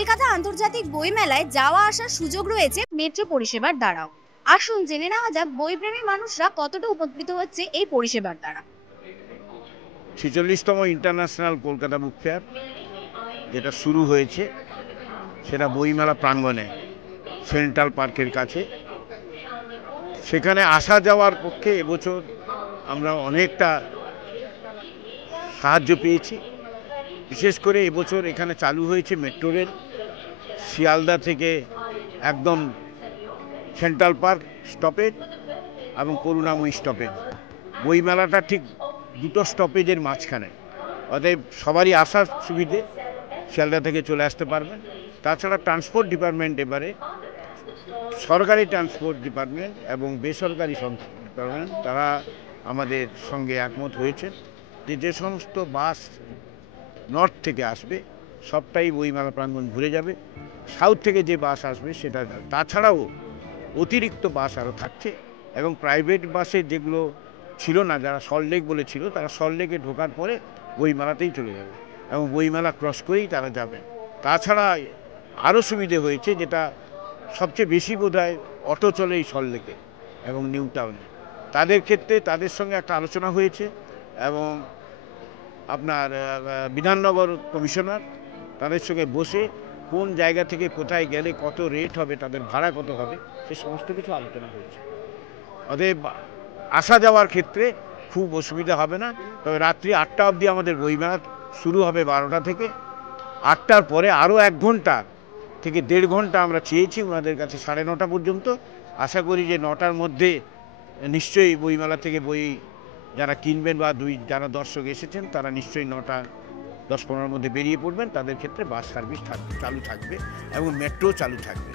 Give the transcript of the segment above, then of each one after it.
কলকাতা আন্তর্জাতিক বইমেলায় যাওয়া আসার সুযোগ রয়েছে মেট্রো পরিষেবার দ্বারাও। আসুন জেনে নেওয়া যাক বইপ্রেমী মানুষরা কতটা উপকৃত হচ্ছে এই পরিষেবার দ্বারা। ৪৬তম ইন্টারন্যাশনাল কলকাতা বুক ফেয়ার যেটা শুরু হয়েছে সেটা বইমেলা প্রাঙ্গণে সেন্ট্রাল পার্কের কাছে। সেখানে আসা যাওয়ার পক্ষে এবছর আমরা অনেকটা সাহায্য পেয়েছি। বিশেষ করে এবছর এখানে চালু হয়েছে মেট্রো রেল, শিয়ালদা থেকে একদম সেন্ট্রাল পার্ক স্টপেজ এবং করুণাময়ী স্টপেজ। বইমেলাটা ঠিক দুটো স্টপেজের মাঝখানে, অতএব সবারই আসার সুবিধে, শিয়ালদা থেকে চলে আসতে পারবেন। তাছাড়া ট্রান্সপোর্ট ডিপার্টমেন্ট এবারে সরকারি ট্রান্সপোর্ট ডিপার্টমেন্ট এবং বেসরকারি ডিপার্টমেন্ট তারা আমাদের সঙ্গে একমত হয়েছেন যে সমস্ত বাস নর্থ থেকে আসবে সবটাই বইমেলা প্রাঙ্গণ ঘুরে যাবে। সাউথ থেকে যে বাস আসবে সেটা, তাছাড়াও অতিরিক্ত বাস আরও থাকছে এবং প্রাইভেট বাসে যেগুলো ছিল না, যারা সল্টলেক বলেছিল, তারা সল্টলেকে ঢোকার পরে বইমেলাতেই চলে যাবে এবং বইমেলা ক্রস করেই তারা যাবে। তাছাড়া আরও সুবিধে হয়েছে, যেটা সবচেয়ে বেশি বোধহয় অটো চলে এই সল্টলেকে এবং নিউ টাউনে, তাদের ক্ষেত্রে তাদের সঙ্গে একটা আলোচনা হয়েছে এবং আপনার বিধাননগর কমিশনার তাদের সঙ্গে বসে কোন জায়গা থেকে কোথায় গেলে কত রেট হবে, তাদের ভাড়া কত হবে, সে সমস্ত কিছু আলোচনা হয়েছে। অতএব আসা যাওয়ার ক্ষেত্রে খুব অসুবিধা হবে না। তবে রাত্রি ৮টা অবধি আমাদের বইমেলা শুরু হবে, 12টা থেকে। 8টার পরে আরও 1 ঘন্টা থেকে 1.5 ঘন্টা আমরা চেয়েছি ওনাদের কাছে, 9:30 পর্যন্ত। আশা করি যে 9টার মধ্যে নিশ্চয়ই বইমেলা থেকে বই যারা কিনবেন বা যারা দর্শক এসেছেন তারা নিশ্চয়ই 9টা 10-15 মধ্যে বেরিয়ে পড়বেন। তাদের ক্ষেত্রে বাস সার্ভিস চালু থাকবে এবং মেট্রো চালু থাকবে।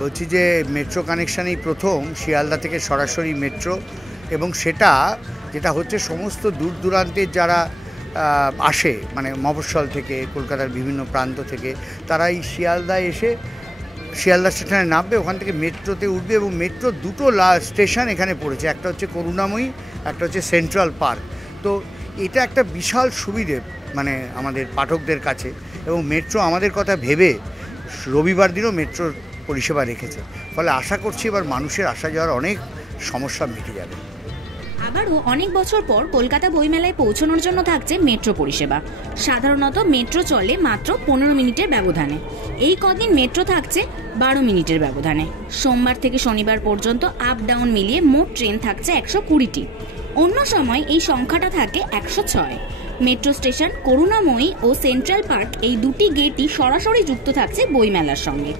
বলছি যে মেট্রো কানেকশানই প্রথম শিয়ালদা থেকে সরাসরি মেট্রো, এবং যেটা হচ্ছে সমস্ত দূর দূরান্তের যারা আসে, মানে মফস্বল থেকে, কলকাতার বিভিন্ন প্রান্ত থেকে, তারা এই শিয়ালদায় এসে শিয়ালদা স্টেশনে নামবে, ওখান থেকে মেট্রোতে উঠবে এবং মেট্রো দুটো স্টেশন এখানে পড়েছে, একটা হচ্ছে করুণাময়ী, একটা হচ্ছে সেন্ট্রাল পার্ক। তো এটা একটা বিশাল সুবিধে মানে আমাদের পাঠকদের কাছে, এবং মেট্রো আমাদের কথা ভেবে রবিবার দিনও মেট্রোর পরিষেবা রেখেছে। ফলে আশা করছি এবার মানুষের আসা যাওয়ার অনেক সমস্যা মিটে যাবে। আবারও অনেক বছর পর কলকাতা বইমেলায় পৌঁছানোর জন্য থাকছে মেট্রো পরিষেবা। সাধারণত মেট্রো চলে মাত্র 15 মিনিটের ব্যবধানে, এই কদিন মেট্রো থাকছে 12 মিনিটের ব্যবধানে। সোমবার থেকে শনিবার পর্যন্ত আপ ডাউন মিলিয়ে মোট ট্রেন থাকছে 120টি। অন্য সময় এই সংখ্যাটা থাকে 106। মেট্রো স্টেশন করুণাময়ী ও সেন্ট্রাল পার্ক এই দুটি গেটই সরাসরি যুক্ত থাকছে বইমেলার সঙ্গে।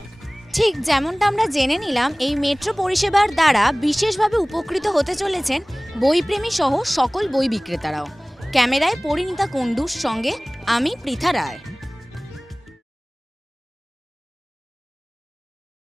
ঠিক যেমনটা আমরা জেনে নিলাম, এই মেট্রো পরিষেবার দ্বারা বিশেষভাবে উপকৃত হতে চলেছেন বইপ্রেমী সহ সকল বই বিক্রেতারাও। ক্যামেরায় পরিণীতা কুণ্ডুর সঙ্গে আমি পৃথা রায়।